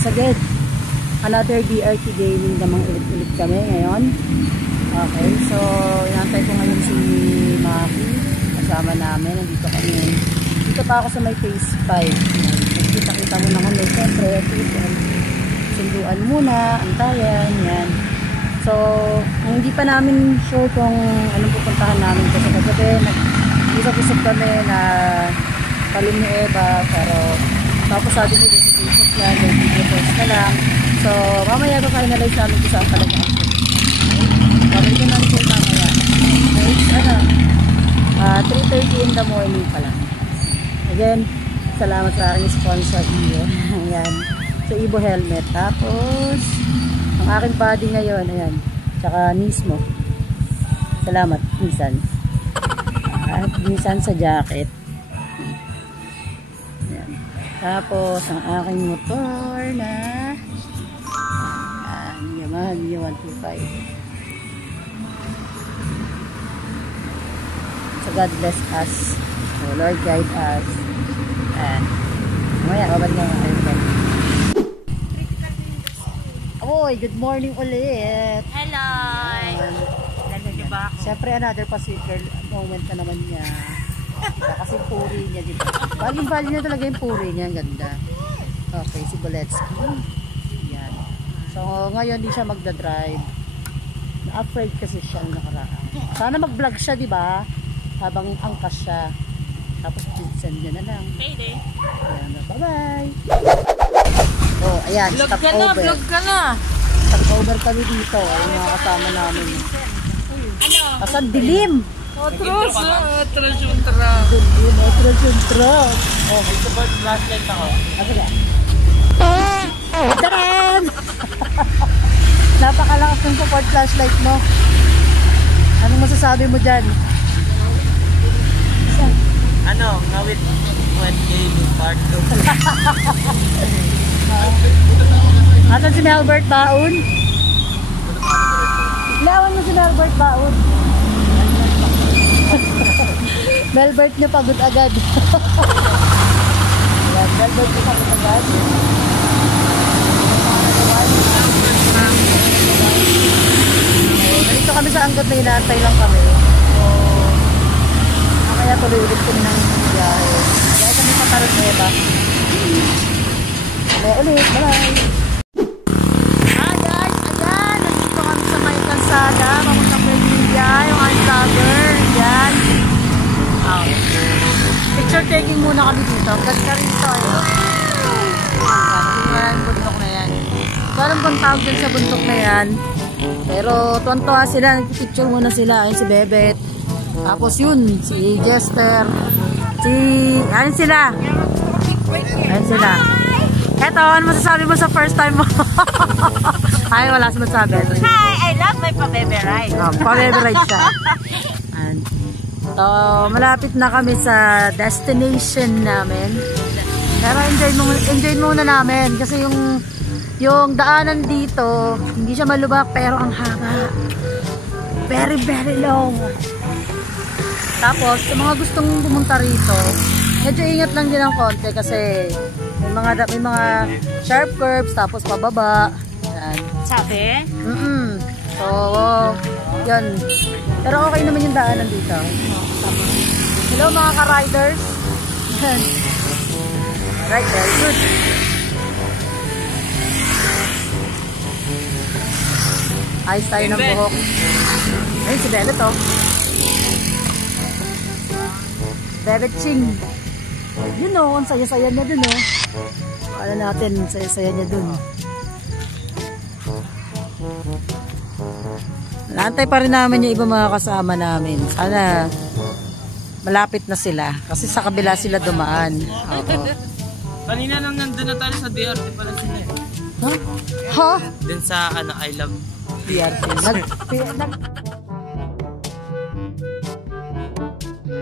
once again, another DRT gaming namang ulit-ulit kami ngayon. Okay, so inantay ko ngayon si Maki, kasama namin, nandito kami. Dito pa ako sa may phase 5. Nagkita-kita muna kami, siyempre, sunduan muna, antayan, yan. So, hindi pa namin sure kung anong pupuntahan namin kasi kagabi, nag-usap-usap kami na Talim ni Eva, pero tapos sabi niya din sa Facebook lang, yung video post na lang. So, mamaya pa-finalize namin kung saan talaga ako. Babalikan namin po mamaya. Okay, 3:30 in the morning pala. Again, salamat sa aking sponsor, Iyo. Ayan. So, Ibo helmet. Tapos, ang aking body ngayon, ayan. Tsaka Nismo. Salamat, Nissan. At Nissan sa jacket. Tapos, ang aking motor na Yamaha Mio 125. So, God bless us. So, Lord guide us. And, mamaya, babalik na kayo. Oy, good morning ulit. Hello. Siyempre, another pa-sweeter moment na naman niya. Kasi puri niya, diba? Baging-bali niya talaga yung puri niya. Ang ganda. Okay, si Boletsky. Yan. So, ngayon di siya magdadrive. Na-afraid kasi siya nakaraan. Sana mag-vlog siya, diba? Habang angkas siya. Tapos, send niya na lang. Payday. Ayan, bye-bye. Oh, ayan. Vlog Stop ka na, over. vlog ka na. Stop over kami dito. Yung mga kasama namin. Ano? Asan dilim? Atras, atras yung truck. Dilim, atras yung truck. Oh, may support flashlight ako. Asa ka? Taran! Napakalakas ng support flashlight mo. Anong masasabi mo dyan? Ano, ngawit 20 part 2. Asan si Melbert Baon? Lawan mo si Melbert Baon. Melbert niya pagod agad. Melbert niya pagod agad. Dito kami sa Anggot na inaantay lang kami. So, kaya tuloy ulit kami ng biyahe. Kaya kami sa Taroneba. Kaya ulit, bye! Hi guys! Ayan! Nandito kami sa may kalsada. Pamunta po yung biyahe, yung aking vlogger. Ayan. Picture taking muna kami dito. Ganda rito. Ayan, yung bundok na yan. So, alam kong tawag dyan sa bundok na yan. Pero tuwan-tuwa sila. Nagpipicture muna sila. Ayun si Bebet. Tapos yun, si Jester. Ayun sila. Ayun sila. Eto, ano masasabi mo sa first time mo? Ay, wala siya masasabi. Hi, I love my pa-baby ride. Pa-baby ride siya. So, malapit na kami sa destination namin. Pero enjoy muna namin kasi yung daanan dito, hindi siya malubak pero ang haba. Very, very long. Tapos, sa mga gustong pumunta rito, medyo ingat lang din ng konti kasi may mga sharp curves tapos pababa. Yan. Sabi? So, yan. Pero okay naman yung daanan dito. Hello mga ka-riders. Right, very good. Ayos tayo ng buhok. Ayun si Belle to. Bebet Ching. Yun o, ang saya-saya niya dun o. Paala natin, saya-saya niya dun. Naantay pa rin namin yung iba mga kasama namin. Sana malapit na sila. Kasi sa kabila sila dumaan. Oo. Kanina lang nandun na tayo sa DRT pala sila. Huh? Ha? Dun sa I love DRT.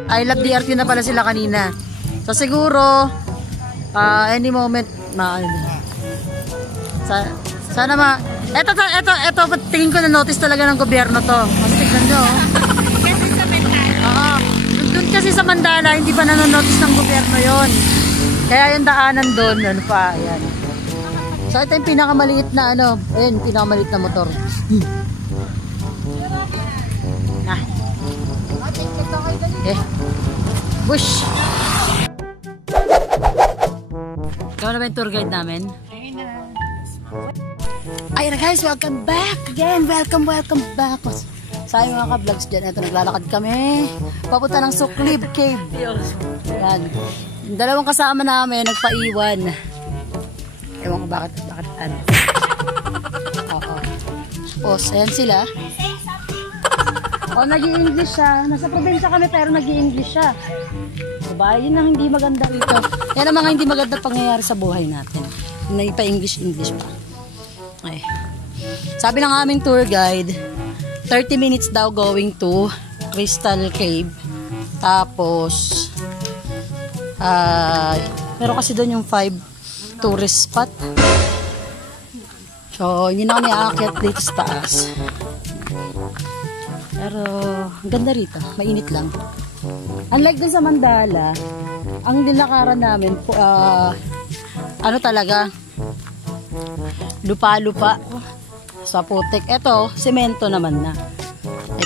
I love DRT na pala sila kanina. So siguro any moment sana ito tingin ko na notice talaga ng gobyerno to. Kasi tignan nyo. Kasi sa Mandala. Doon kasi sa Mandala hindi pa nanonotice ng gobyerno yon. Kaya yung daanan doon, ano pa, ayan. So ito yung pinakamaliit na ano, ayun, pinakamaliit na motor. Ah. Okay. Bush! Ikaw na ba yung tour guide namin? Ayun na guys, welcome back again. Welcome back. Sa aking mga ka-vlogs dyan, ito naglalakad kami. Papunta ng Suklib Cave. Yan. Yung dalawang kasama namin, nagpaiwan. Ewan ko bakit ano. Oo. Tapos, ayan sila. Nag-i-English siya. Nasa probinsya kami pero nag-i-English siya. Diba? Yun ang hindi maganda rito. Yan ang mga hindi maganda pangyayari sa buhay natin. Naipa-English pa. Okay. Sabi ng aming tour guide, 30 minutes daw going to Crystal Cave. Tapos, pero kasi doon yung 5 tourist spot. So, hindi na kami aakyat dito sa taas. Pero, ang ganda rito. Mainit lang. Unlike dun sa Mandala, ang nilakaran namin, ano talaga, lupa-lupa sa putik. Eto, semento naman na.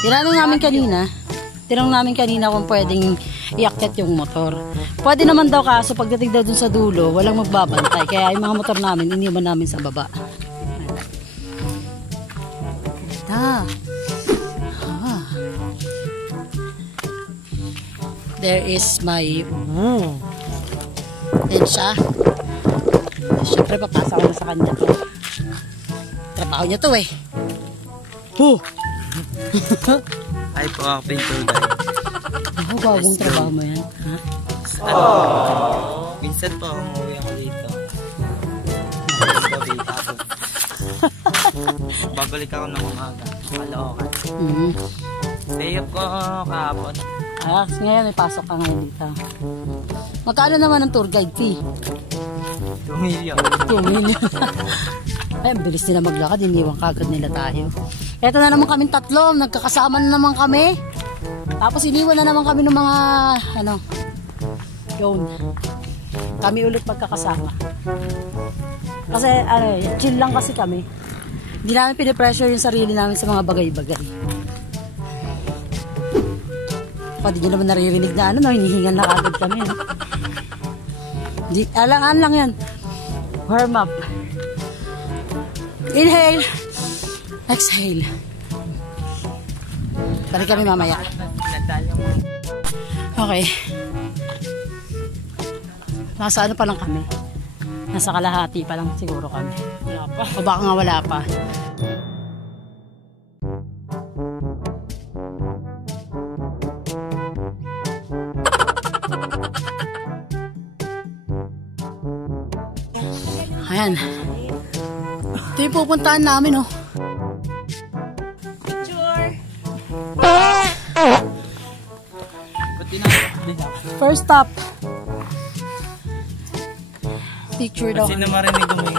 Tinanong namin kanina kung pwedeng iakyat yung motor. Pwede naman daw kaso pagdating daw dun sa dulo, walang magbabantay. Kaya yung mga motor namin, iniwan namin sa baba. There is my Yan siya. Siyempre papasa ko na sa kanya to. Trabaho niya to eh. Ay po ako pinto guide. Ako, bagong trabaho mo yan. Ha? Minsan po umuwi ako dito. Babalik ako ng umaga. Kalookan. Day off ko kahapon. Ngayon may pasok ka ngayon dito. Magkano naman ang tour guide fee? 2 million. 2 million. Ay, ang bilis nila maglakad. Iniwan kagad nila tayo. Eto na naman kaming tatlo. Nagkakasama na naman kami. Tapos iniwan na naman kami ng mga yun. Kami ulit magkakasama. Kasi chill lang kasi kami. Hindi namin pinipressure yung sarili namin sa mga bagay-bagay. Pwede nyo naman naririnig na hinihingan na agad kami. Alangan lang yan. Warm up. Inhale. Exhale. Balik kami mamaya. Okay. Nasa ano pa lang kami? Nasa kalahati pa lang siguro kami. Wala pa. O baka nga wala pa. Ayan. Ito yung pupuntahan namin, oh. Picture. First stop. Picture daw. Kasi na marinig ko may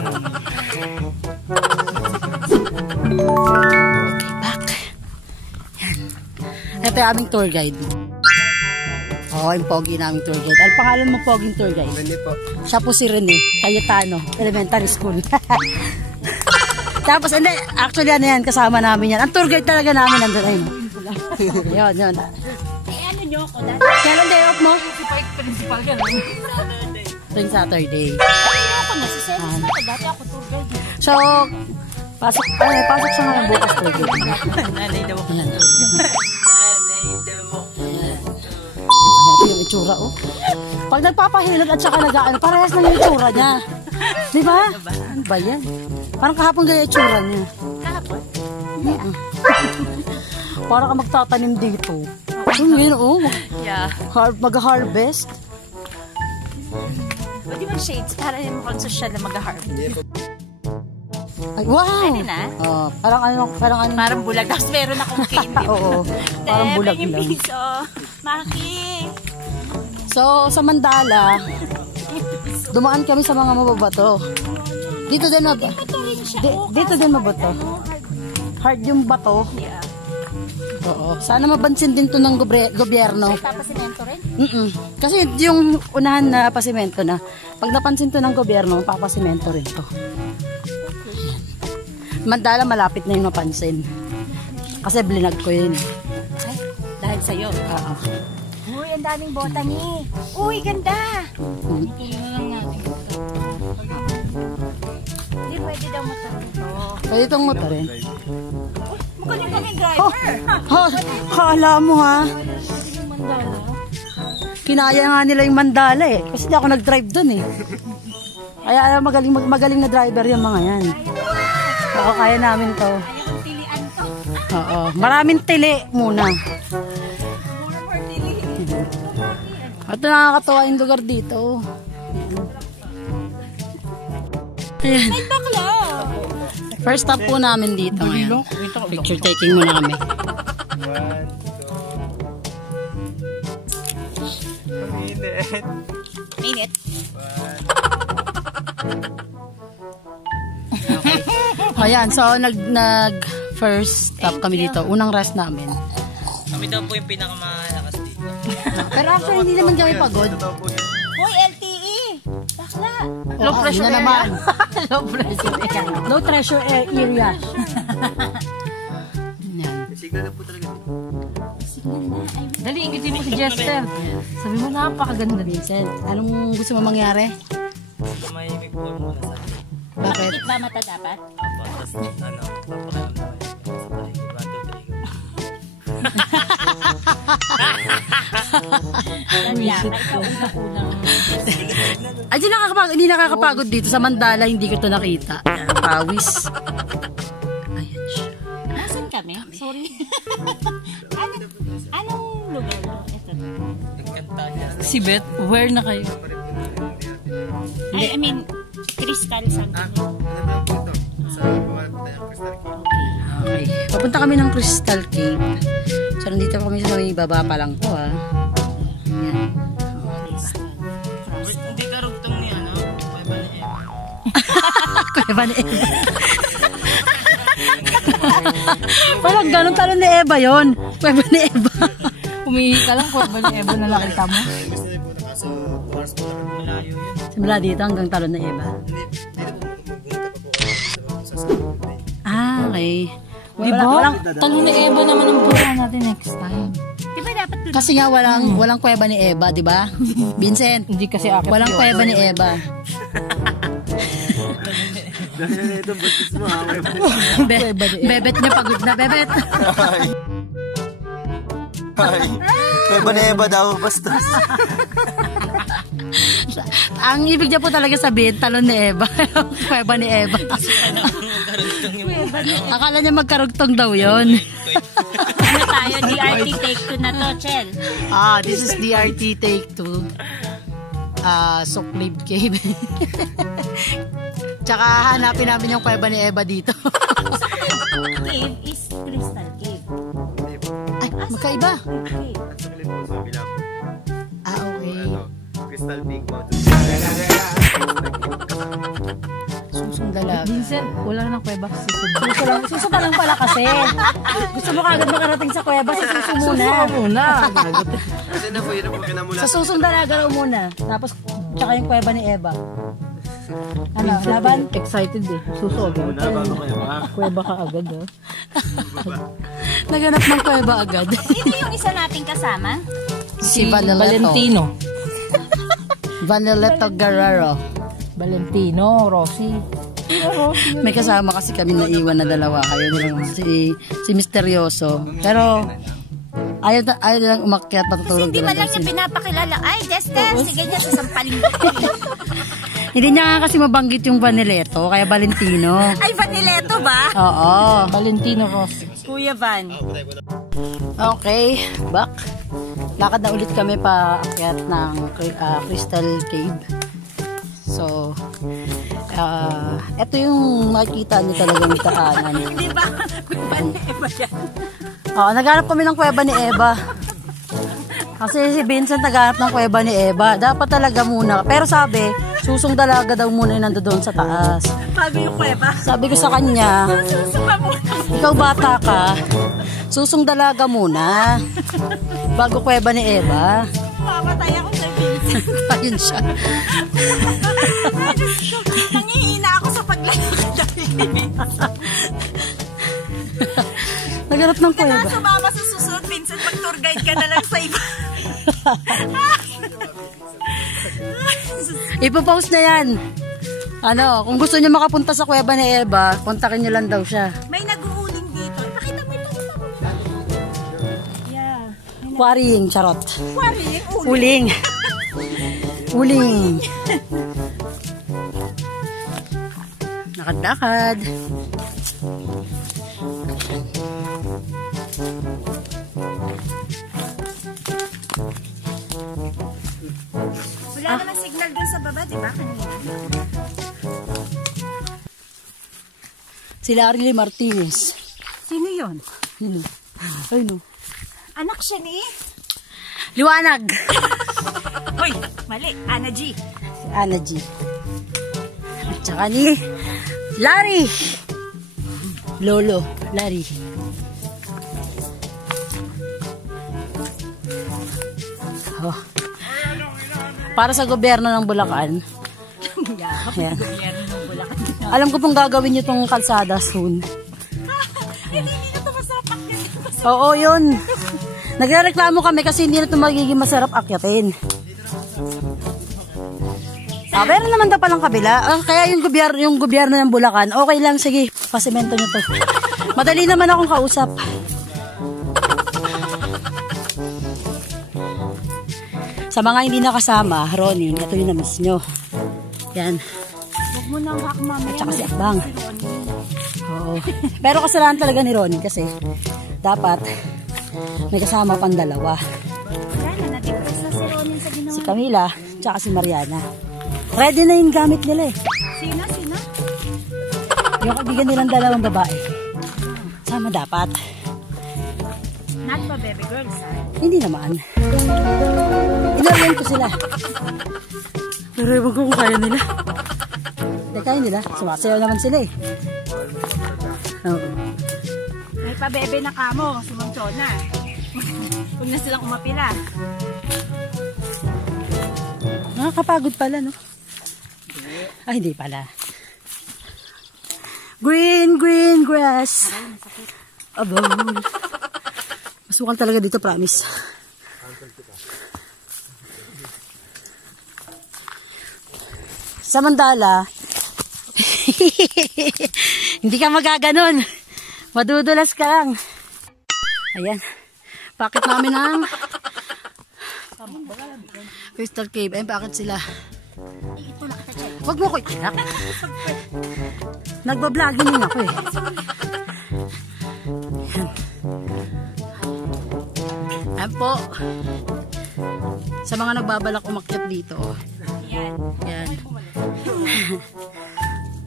Back. Yan. Ito yung aming tour guide. Yung pogi naming tour guide. Ano pangalan mo poging tour guide? Rene po. Siya po si Rene, Cayetano, Elementary School. Tapos, hindi, actually ano yan, kasama namin yan. Ang tour guide talaga namin nandun. Ayun. Yun. Ano nyo ako dati? Kailan day off mo? Principal ka na. Tuwing Saturday. Ano ako na? Sa service na ako. Dati ako tour guide. So, pasok siya nga ng bukas tour guide. Nanay daw ako na to. Yung itsura, oh. Pag nagpapahilot at saka nag-ano, parehas na yung itsura niya. Di ba? Ano ba yan? Parang kahapon gaya itsura niya. Kahapon? Parang ka magtatanim dito. Ngayon, oh. Yeah. Mag-harvest. Pwede mo shades para yung mukhang social na mag-harvest. Ay, wow! Pwede na? Parang bulag. Tapos meron akong candy. Oo. Parang bulag yung lang. piso. Maki! So, sa Mandala, dumaan kami sa mga mababato. Dito din dito din mabato. Hard yung bato. Yeah. Oo. Sana mabansin din to ng gobyerno. Papasimento rin? Kasi yung unahan na pasimento na, pag napansin to ng gobyerno, papasimento rin to. Mandala malapit na yung mapansin. Kasi blinag ko yun. Ay, dahil sa'yo. Oo. Uy, ang daming botany. Uy, ganda. Tuloy na lang natin. Hindi pwede daw motorin to. Pwede itong motorin. Magaling kami driver. Kala mo ha. Yung mandala. Kinaya nga nila yung Mandala eh. Kasi di ako nag-drive dun eh. Kaya magaling na driver yung mga yan. Oo, kaya namin to. Ayaw tilian to. Oo. Maraming tili muna. More for tili. At nakakatawa yung lugar dito. Ayan. May bakla. First stop po namin dito ngayon. Picture taking muna kami. Minute. Ayan, so nag first stop kami dito. Unang rest namin. Kami daw po yung pinakamalakas dito. Pero actually hindi naman kami pagod. Hoy, LTE. Bakla. Low pressure naman. Low pressure area. Low pressure area. Yan. Signal na po talaga dito. Dali, ingitin mo si Jester. Sabi mo napakaganda din, Sel. Anong gusto mo mangyari? May po muna sa akin. Bakit? Bakit ba mata dapat? Apo, tapos papakilam naman sa paligid. 1, 2, 3. Yan, ikaw unang-unang. Ay, hindi nakakapagod dito. Sa Mandala, hindi ko to nakita. Pawis. Ayan siya. Nasaan kami? Sorry. Anong lugar? Ito. Si Beth, where na kayo? I mean, crystal something. Okay. Papunta kami ng Crystal Cave. So, nandito kami sa may baba pa lang po, ha. Ayan. Hindi karugtong ni ano? Kuweba ni Eva. Kuweba ni Eva. Parang ganun talon ni Eva yon. Kuweba ni Eva. Humingi ka lang, kuweba ni Eva na nakita mo. Malayo yun. Simula dito hanggang talon ni Eva. Ah, okay. Diba? Talon ni Eva naman ang pura natin next time. Di ba dapat doon? Kasi nga walang kuweba ni Eva, di ba? Vincent, hindi kasi walang kuweba ni Eva. Bebet niya pagod na, Bebet. Kuweba ni Eva daw, basta. Ang ibig niya po talaga sabihin, talon ni Eva. Kuweba ni Eva. Akala niya magkarugtong daw yun. Ano tayo? DRT take 2 na to, Chel. This is DRT take 2. Suklib Cave. Tsaka hanapin namin yung kuweba ni Eva dito. Cave is crystal cave. Ay, magkaiba. Okay. Okay. Crystal Big Mountain. Susong dalaga. Vincent, wala na kuweba sa susunod. Suso pa lang pala kasi. Gusto mo kagad makarating sa kuweba, sa suso muna. Kasi na po, yun po kinamula. Sa susong dalaga raw muna. Tapos, tsaka yung kuweba ni Eva. Ano, laban? Excited eh. Suso agad. Muna bago kayo mga. Kuweba ka agad oh. Naganap ng kuweba agad. Sino yung isa nating kasama? Si Vaneletto. Valentino. Vaneletto Guerrero. Valentino, Rossi. May kasama kasi kami naiwan na dalawa. Kayo nilang si Misteryoso. Pero ayaw lang umakyat, matutulog. Hindi man lang niya pinapakilala. Ay, Jester, sige niya, sasampalin ko. Hindi niya nga kasi mabanggit yung Vaneletto, kaya Valentino. Ay, Vanileto ba? Oo. Valentino Rossi. Kuya Van. Okay, back. Lakad na ulit kami pa akyat ng Crystal Cave. So, ito yung makikita niyo talagang daanan. Di ba? Kuya Van, iba yan. Naghanap kami ng kuweba ni Eva. Kasi si Vincent naghanap ng kuweba ni Eva. Dapat talaga muna. Pero sabi, susong dalaga daw muna yung nandoon sa taas. Bago yung kuweba. Sabi ko sa kanya, Susupa mo. ikaw bata ka, susong dalaga muna. Bago kuweba ni Eva. Mamatay ako sa Vincent. Ayun siya. Nangihina ako sa paglalakad. Nagharap ng kuweba. Kaya sumama sa susunod, Vincent, mag-tour guide ka na lang sa iba. Ipopost na yan. Ano, kung gusto niyo makapunta sa kuweba ni Eva, kontakin niyo lang daw siya. May nag-uuling dito. Nakita mo ito. Yeah. Quarrying, charot. Quarrying, Uling. Uling. Lakad-lakad. Wala naman signal dun sa baba, di ba? Kanina. Si Larry Martinez. Sino yun? Ay no. Anak siya ni... Liwanag. Hoy, mali. Ana G. Si Ana G. At saka ni Larry. Lolo. Larry. Oh. Para sa gobyerno ng Bulacan. Ayan. Alam ko pong gagawin nyo itong kalsada soon. Hindi na ito masarap akyatin. Oo, yun. Nagrereklamo kami kasi hindi na ito magiging masarap akyatin. Meron naman daw palang kabila. Kaya yung gobyerno ng Bulacan, okay lang, sige, pasemento nyo to. Madali naman akong kausap. Sa mga hindi nakasama, Ronnie, ito yung na-miss nyo. Yan. Huwag mo nang mamaya. At saka si Akbang. Oo. Pero kasalanan talaga ni Ronnie kasi dapat may kasama pang dalawa. Wala na, natigpas na si Ronin sa ginawa. Si Camila, tsaka si Mariana. Ready na yung gamit nila eh. Sino? Yung kaibigan nilang dalawang babae. Sama dapat. Not pa baby girls, ha? Hindi naman. Inaryan ko sila. Pero ewan ko kung kaya nila. Hindi kaya nila. Sumasayaw naman sila eh. Oo. May pa-bebe na kamo, sumangchona. Huwag na silang umapila. Nakakapagod pala, no? Ay, hindi pala. Green grass. Abon. Masukal talaga dito, promise. Samantala, hindi ka magaganon. Madudulas ka lang. Ayan. Pakit namin ang Crystal Cave. Ayan, pakit sila. Huwag mo ko itilak. Nagbablogin din ako eh. Ayan po. Sa mga nagbabalak umakyat dito. Yan.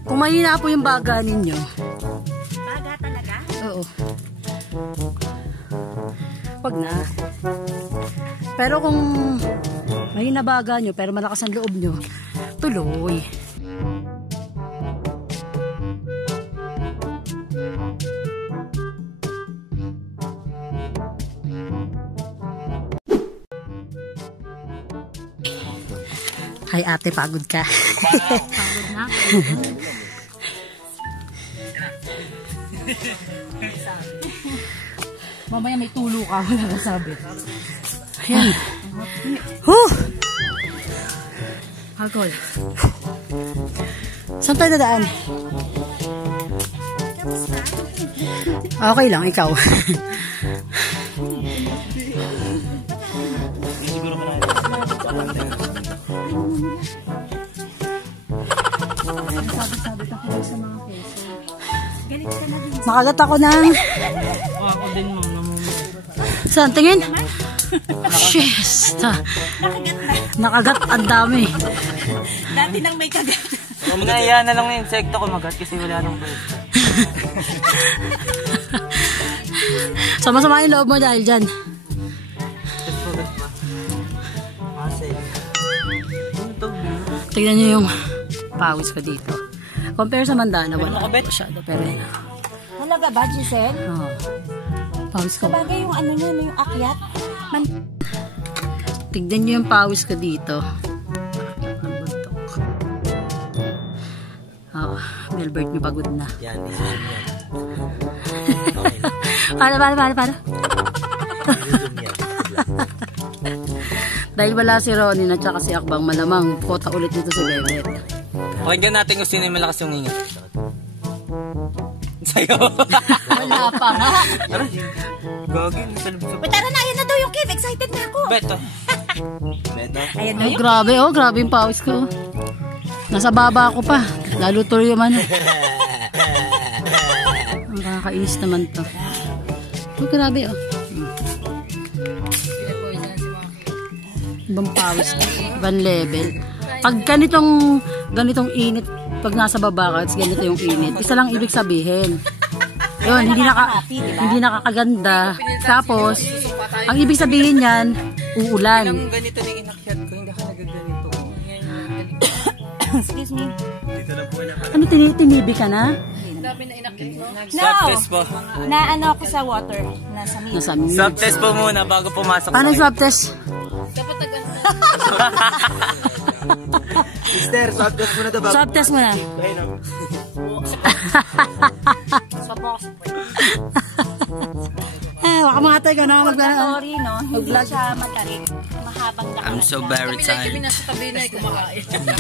Kung mahina po yung baga ninyo. Baga talaga? Oo. Wag na. Pero kung mahina baga nyo, pero malakas ang loob nyo, tuloy. Hi ate, pagod ka. Pagod na. Mamaya may tulo ka, wala ka sabi. Ayan. Huh! Hagol. Saan tayo dadaan? Okay lang, ikaw. Nakagat ako ng... Ako din, ma'am. Saan? Tingin? Yes. Nakagat ang dami. Dati nang may kagat. Mga na lang yung insekto kumagat kasi wala nang pwede. Sama-sama yung loob mo dahil dyan. Tignan nyo yung pawis ko dito. Compare sa Mandala, wala masyado. Pero yun. Halaga ba, Giselle? Oh. Pawis ko. Bagay yung ano niya, yung akyat. Tignan nyo yung pawis ko dito. Ang buntok. Melbert nyo pagod na. Yan, i-zoom yan. Okay. Para. I-zoom yan. Dahil wala si Ronin at saka si Akbang, malamang kota ulit dito si Bebet. Pakinggan natin kung sino yung malakas yung ingat. Sa'yo. Wala pa nga. Gagin, salubsok. Tara na, ayan na daw yung cave. Excited na ako. Beto. Beto. Ayan na Ay, yun. grabe yung pawis ko. Nasa baba ako pa. Lalo tuloy yung ano. Ang kakainis naman to. Oh, grabe oh. Ibang pawis. Ibang level. Pag ganitong init, pag nasa baba ka, ganito yung init. Isa lang ibig sabihin. Yun, hindi nakakaganda. Tapos, ang ibig sabihin niyan, uulan. Ang ganito na inakyat ko, hindi ka nagaganito. Excuse me. Ano, tinibi ka na? Swab test po. Na ano ako sa water. Nasa milk. Nasa milk. Swab test po muna bago pumasok Paano yung swab test? Sister, swab test muna ito Swab test mo na. Baka mga tayo ka na Sorry, no? Hindi siya matarik. Mahabang na. I'm so very tired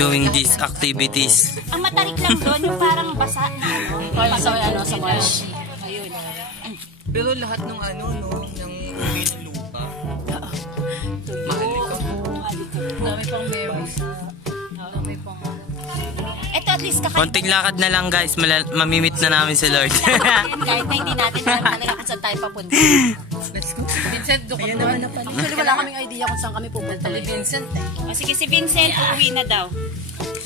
doing these activities. Ang matarik lang doon, yung parang basa na ano. Sa marsh. Ayun. Pero lahat ng ng lupa. Mahal ito. Dami pang berries. Dami pang... Ito at least kakain. Konting lakad na lang guys, mamimit na namin si Lord. Kahit na hindi natin alam talaga kung saan tayo papunta. Vincent, doon ka naman. Actually, wala kaming idea kung saan kami pupunta. Vincent eh. O sige, si Vincent, uuwi na daw.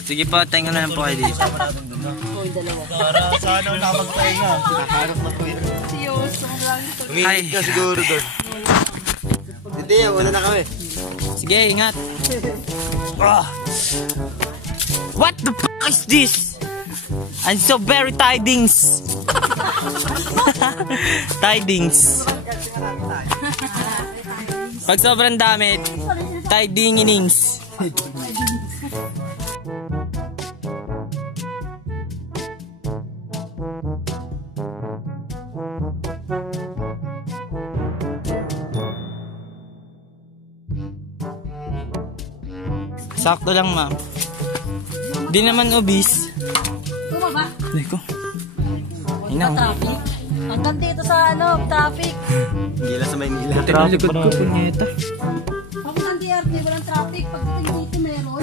Sige po, tingnan na lang po kayo dito. Para sana nakapagpahinga. Nakaharap na po yun. Ay, Ka siguro doon. Hindi, wala na kami. sige, ingat. What the fuck is this? I'm so very tidings. Tidings. Pag sobrang dami, tidinginings. Sakto lang, ma'am. Di naman obese. Bumaba. Hindi ko. Ina. Traffic. Hanggang dito sa traffic. Hindi lang sa Maynila. Traffic likod ko, punyeta. Hanggang DRT, walang traffic. Pagdating dito meron.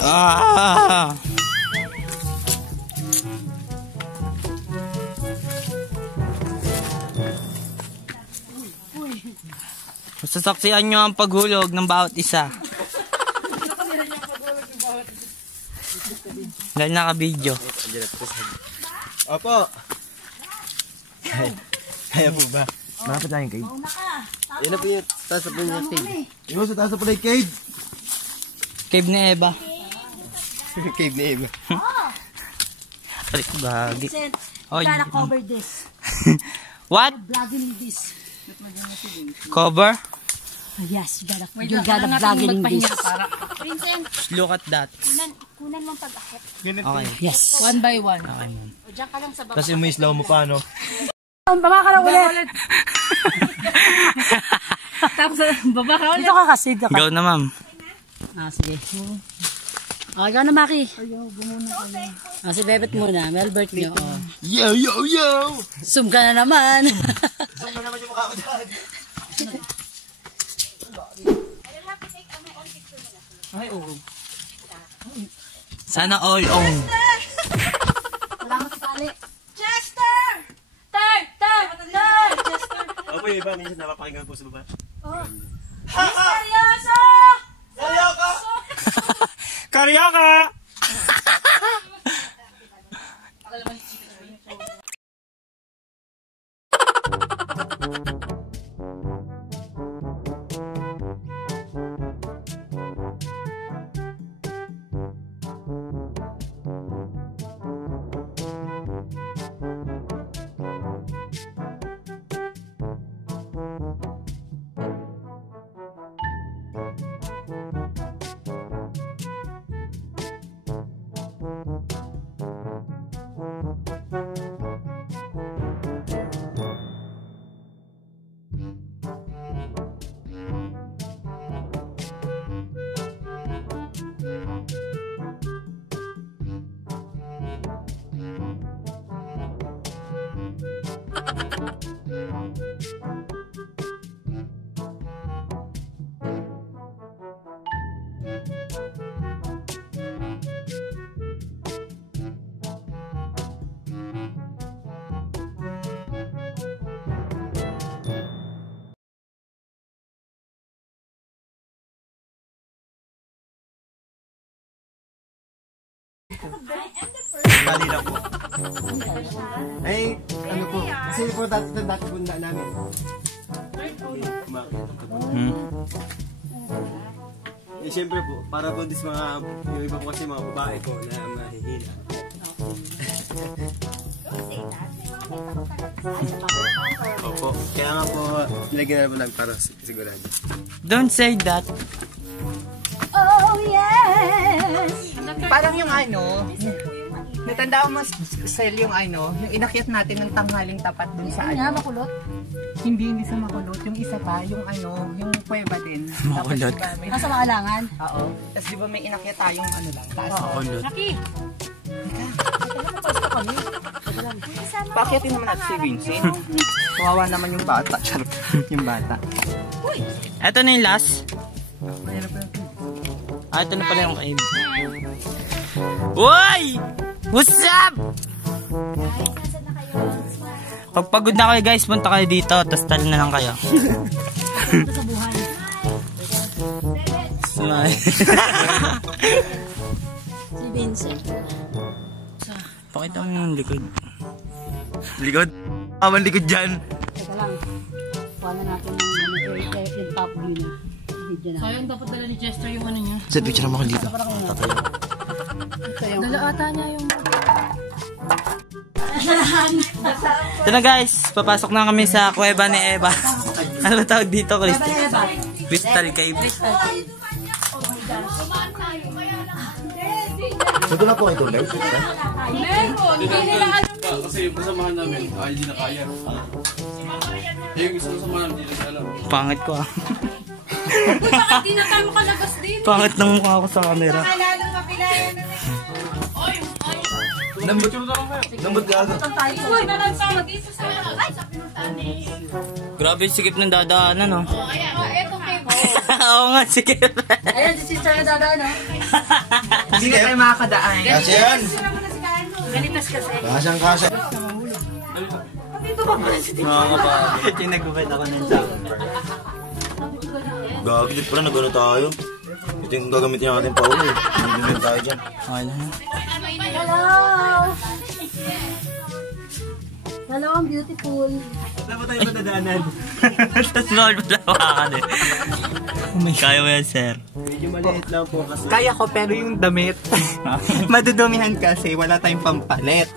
Ah! Sasaksihan nyo ang paghulog ng bawat isa. Dahil naka-video. Opo. Kaya po ba? Nakapit lang yung cave. Yan na po yung taas po yung cave. Yung sa taas po yung cave. Cave ni Eva. Cave ni Eva. Aray ko bagi. Vincent, Oy. gotta cover this. What? Vlogging this. Cover? Yes, you gotta vlogging this. Vincent, Look at that. kunan mong pag-akit. Okay. Yes. One by one. Okay, ma'am. O dyan ka lang sa baba. Tapos yung may slow mo pa, no? Baba ka lang ulit. Tapos, baba ka ulit. Dito ka kasi. Dito ka. Go na, ma'am. Sige. Ikaw na, Maki. Si Bebet muna. Melbert nyo. Yo, yo, yo! Zoom ka na naman. Zoom na naman yung mukha ko dyan. Ay, oo. Sana all on. Wala mo sa Chester! Chester! Opo, yung iba, minsan napapakinggan po sa baba. Seryoso! Karyoka! Dali lang po. Ay, ano po, kasi po dati bunda namin. Eh, siyempre po, para po dis mga, yung iba po kasi mga babae ko na mahihina. Opo, kaya nga po, nilagyan na po namin para sigurado. Don't say that. Oh, yes! Parang yung ano, natanda ko mas sell yung ano, yung inakyat natin ng tanghaling tapat dun sa ano. Makulot. Hindi sa Makulot, yung isa pa, yung ano, yung kuweba din. Makulot. Tapos, diba, may, Nasa Maalangan. oo. Tapos di ba may inakyat tayong ano lang, taas. Makulot. Laki! Paakyatin naman natin si Vincent. Kawawa naman yung bata. Charot. Yung bata. Ito na yung last. Ito na pala yung cave. Uy! What's up? Pag pagod na kayo guys, punta kayo dito. Tapos talo na lang kayo. Smile. Si Vincent. Pakita mo yung likod. Likod? Aman likod dyan. Teka lang. Kuha na natin yung top view na. Video na. Sayang dapat dala ni Chester yung ano niya. Sa picture naman dito. Ito yung Dala ata niya yung... Ito na guys, papasok na kami sa kuweba ni Eva. Ano ba tawag dito, Christy? Crystal Cave. Ito na po ito, guys. Kasi yung kasamahan namin, hindi na kaya. Yung gusto kasamahan namin, hindi na alam. Pangit ko ah. Bakit di na tayo makalabas din? Pangit ng mukha ko sa camera. Kailangan mapilayan na. Lambot yung lambot gago. Uy, nalansama dito sa... Ay, sa pinuntahan ni... Grabe yung sikip ng dadaanan, no? Eto kay Bo. Oo nga, sikip. Ayan, si sister na dadaan, no? Hindi na tayo makakadaan. Kasi yan. Ganitas kasi. Kasyang kasya. Mga kapatid. Yung nag-bite ako ng jumper. Gagawin pala, nag-ano tayo. Ito yung gagamitin natin pa ulo eh. Nag-ano tayo dyan. Okay lang. Hello! Hello, ang beautiful. Wala pa tayo madadaanan. Tapos bawal palawakan eh. Kaya mo yan, sir. Medyo maliit lang po kasi. Kaya ko pero yung damit. Madudumihan kasi, wala tayong pampalit.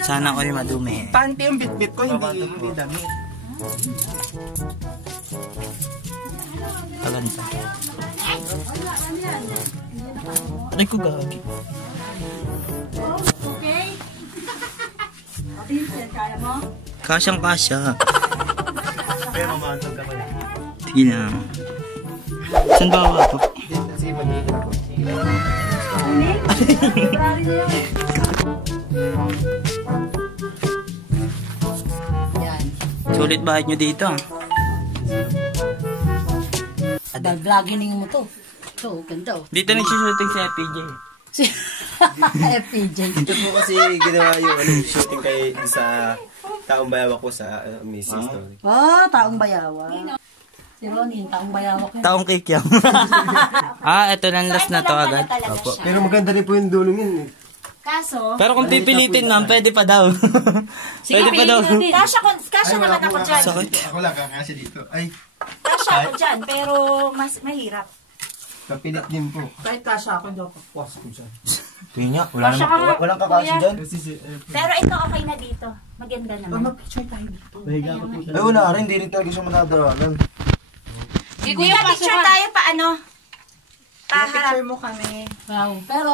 Sana ako yung madumi. Panty yung bitbit ko, hindi damit. Kalanta. Aray ko gagi. Okay? Vincent, kaya mo? Kasyang kasya. Pero mamatag ka pala. Sige na. Saan ba ako ito? Sige, mag-iit ako. Yan. Sulit bahay nyo dito. Vlogging mo to. Ito, ganda oh. Dito nagsushooting si FPJ. FPJ. Ito po kasi ginawa yung shooting kay sa taong bayawa ko sa Mrs. Story. Ah, taong bayawa. Si Ronnie, taong bayawa ko. Taong kikyam. Ito lang last na to agad. Opo. Pero maganda rin po yung dulong yun eh. Kaso, Pero kung pipilitin ma'am, pwede pa daw. Pwede pa daw. kasya naman ako dyan. Sakit. Ako lang, kakasya dito. Ay, Kasya ako dyan, pero mas mahirap. kapilit din po. Kahit kasha ako, hindi ako kapwas ko dyan. Kaya nga, walang kakasya dyan. Pero ito okay na dito. Maganda naman. Mag-picture tayo dito. Ay, wala rin, hindi rin talaga siya manadaragan. Kuya, picture tayo pa ano? Paharap. Picture mo kami. Wow. Pero,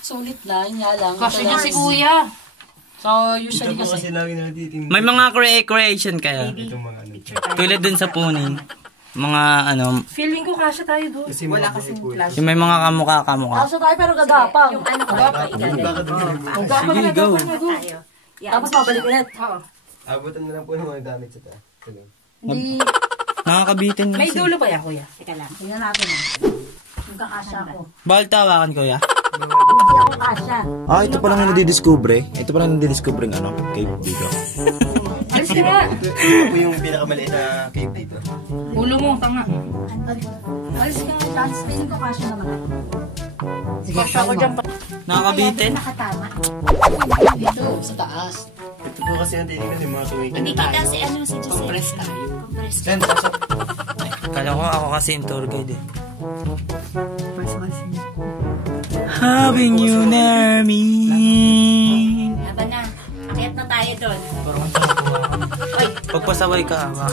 sulit lang, nga lang. Kasi niya si Kuya. So, Ito usually po kasi. kasi lagi natitingin. May mga creation kaya. Itong mga ano. Tulad dun sa puning. Mga ano, Feeling ko kasya tayo doon. Kasi Wala mga kasing po. flash. yung may mga kamukha-kamukha. Kaso tayo pero gagapang. Yung ano ko, Sige, go. tayo. Yan. Tapos mabalik ulit. Abutan na lang po ng mga gamit sa taas. Hindi, Nakakabitin May kasi. dulo ba yan, Kuya? Teka lang. tingnan natin. Yung kakasya ko. Bawal tawakan kuya. Hindi ako kasya. Ah, ito pa lang yung nadidiscover. Ito pa lang yung nadidiscover ng ano, cave dito. Alis ka na. Ito po yung pinakamaliit na cave dito. Ulo mo, tanga. Alis ka, chance. Tingin ko kasya naman ako. Sige, ako dyan pa. Nakakabitin. Nakatama. Dito, sa taas. Ito po kasi ang tinignan yung mga tuwing. Hindi kita si ano si Jose. Compress tayo. Compress. Sen, pasok. Kala ko ako kasi yung tour guide eh. Having you near me. Aba na. Akyat na tayo doon. Pagpasaway ka, ama.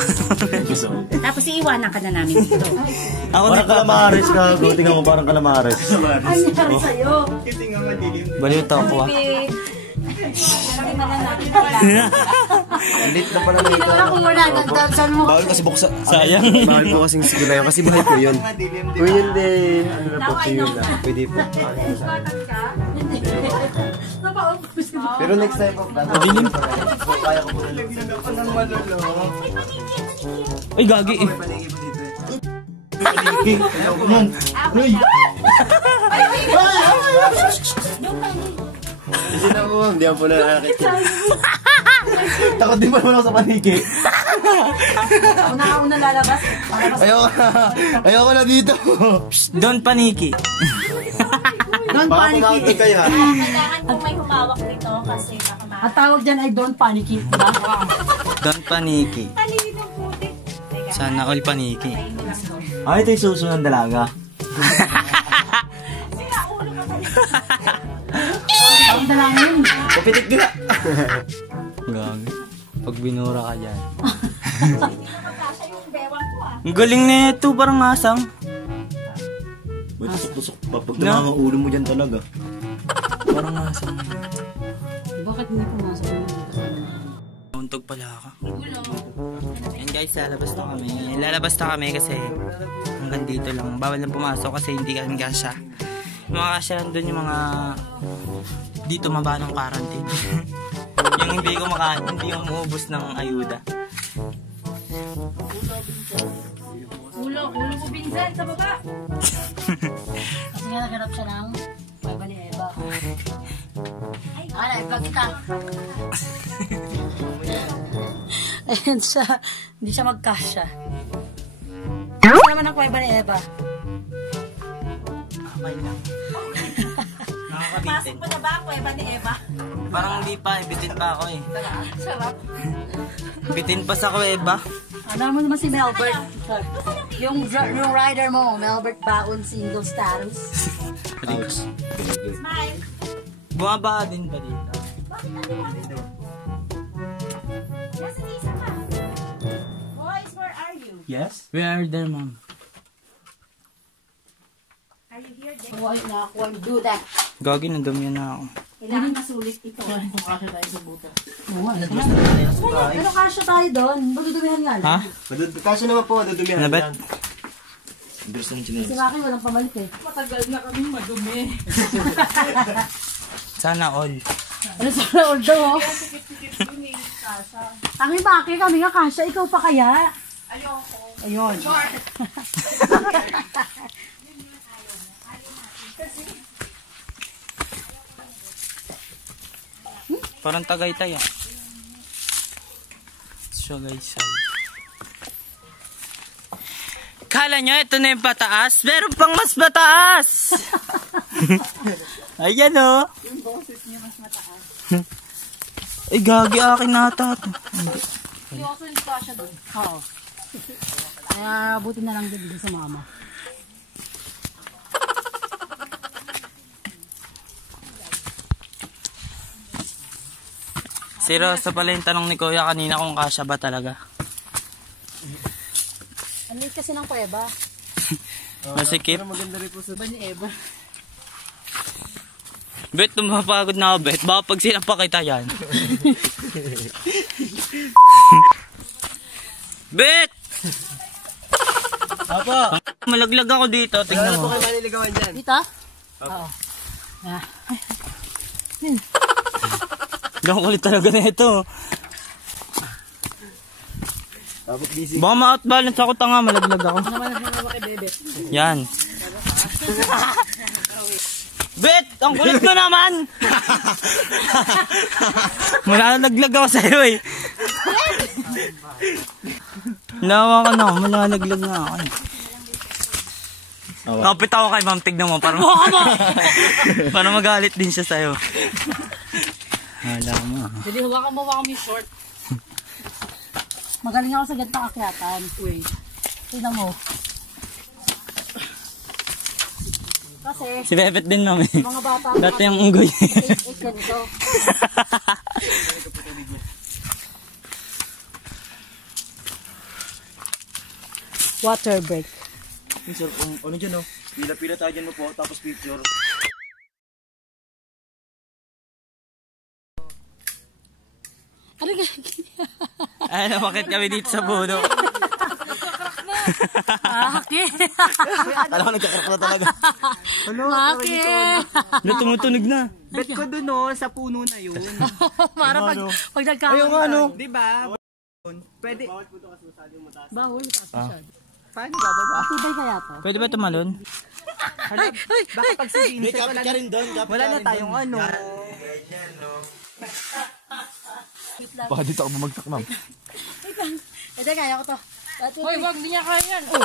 Tapos iiwanan ka na namin dito. Ako na Parang kalamares ka. Tingnan mo parang kalamares. Ano nangyari sa'yo? Baliw to ako ah. Lit na pala na ito. Ako muna, nagdagsan mo. Bawal kasi buksa. Sayang. Bawal po kasing sigulayo kasi bahay ko yun. Kung yun din, ano na po, yun na. Pwede po. Pero next time po, Madilim. kaya ko po na lang. Ay, gagi eh. Kasi na po, hindi ako po na nakakit. Takot din pa naman ako sa paniki. Una lalabas. Ayoko na dito. Don't paniki. Don't Baka panic. pumakot kayo ha. Kailangan kong may humawak nito kasi baka Ang tawag dyan ay don't panic. Diba? Don't paniki. Sana all paniki. Ay, ito yung suso ng dalaga. Ang dalangin. Kapitik nila. Gagi. Pag binura ka dyan. Ang galing na ito, parang asang. Ba't tusok-tusok pa? Pag tumama ang ulo mo dyan talaga. Parang asang. Bakit hindi pumasok mo? Untog pala ako. And guys, lalabas na kami kasi hanggang dito lang. Bawal lang pumasok kasi hindi kami kasya. Yung mga kasya lang doon yung mga dito mabanong quarantine. Yung hindi umuubos ng ayuda. ulo ko Vincent sa baba. Kasi nga naghanap siya ng Kuweba ni Eva. Iba kita. Ayan siya. Hindi siya magkasya. Kasi naman ang Kuweba ni Eva. Okay lang. Nakakabitin. Pasok mo na ba ang Kuweba ni Eva? Parang hindi pa, bitin pa ako eh. Sarap. Bitin pa sa kuweba. Ano mo naman si Melbert? Yung rider mo, Melbert Baon single status. Smile. Bumaba din ba dito? Nasa isa ka. Boys, where are you? Yes? We are there, ma'am. Are you here? Why na ako do that? Gagi, nandumi na ako. Kailangan masulit ito. Pero kasya tayo doon. Madudumihan nga lang. Ha? Kasi naman po, nadudumihan Ano ba? Bilis ng Si chinelas. Maki walang pamalit eh. Matagal na kami madumi. Sana all. Ano sa all daw oh? Ang Maki kami nga kasya. Ikaw pa kaya? Ayoko. Ayun. Parang Tagaytay ah. So guys, kala nyo ito na yung pataas? Meron pang mas mataas! Ayan o. Yung boses niya mas mataas. Ay gagi, akin nata ito. Seryoso yung kasya doon. Oo. Kaya buti na lang dito sa mama. Si Rosa pala yung tanong ni Kuya kanina kung kasya ba talaga. Ang liit kasi ng Kuweba. Masikip. Maganda rin po sa... Ba ni Eva? Bet, tumapagod na ako, Bet. Baka pag sinapa kita yan. Bet! Apa! Malaglag ako dito, tingnan Wala po mo. kayo maniligawan dyan. Dito? Oo. Ah. Gawang kulit talaga na ito. Tapos busy. Baka ma-outbalance ako, tanga, malaglag ako. Ano naman ang kay Bebe? Yan. Bet! Ang kulit mo naman! Malalaglag ako sa'yo eh. Lawa ka na ako, malalaglag na ako eh. Kapit ako kay ma'am, tignan mo. Para, para magalit din siya sa'yo. Hala mo. Dali, hawakan mo yung short. Magaling ako sa gantong akyatan. Uy. Tignan mo. Kasi, Si Bebet din namin. mga bata ko, Dati yung unggoy. 8 ganito. Water break. Sir, ano dyan, oh? Pila-pila tayo dyan mo po, tapos picture. Ano nga? Ay, bakit kami dito sa puno? Bakit? Alam ko, nagkakarak na talaga. Bakit? Ano, tumutunog na. Bet ko dun, oh, sa puno na yun. Para pag nagkamali. Ayun, ano? Diba? Pwede. Bawal ka pa siya. Paano bababa? Tibay kaya to? Pwede ba tumalon? Baka pag si Vincent, Kapit ka rin doon, kapit wala ka na rin tayong doon. ano. Baka dito ako bumagsak, ma'am. Hindi, kaya ko to. Hoy, wag din niya kaya yan. Oh.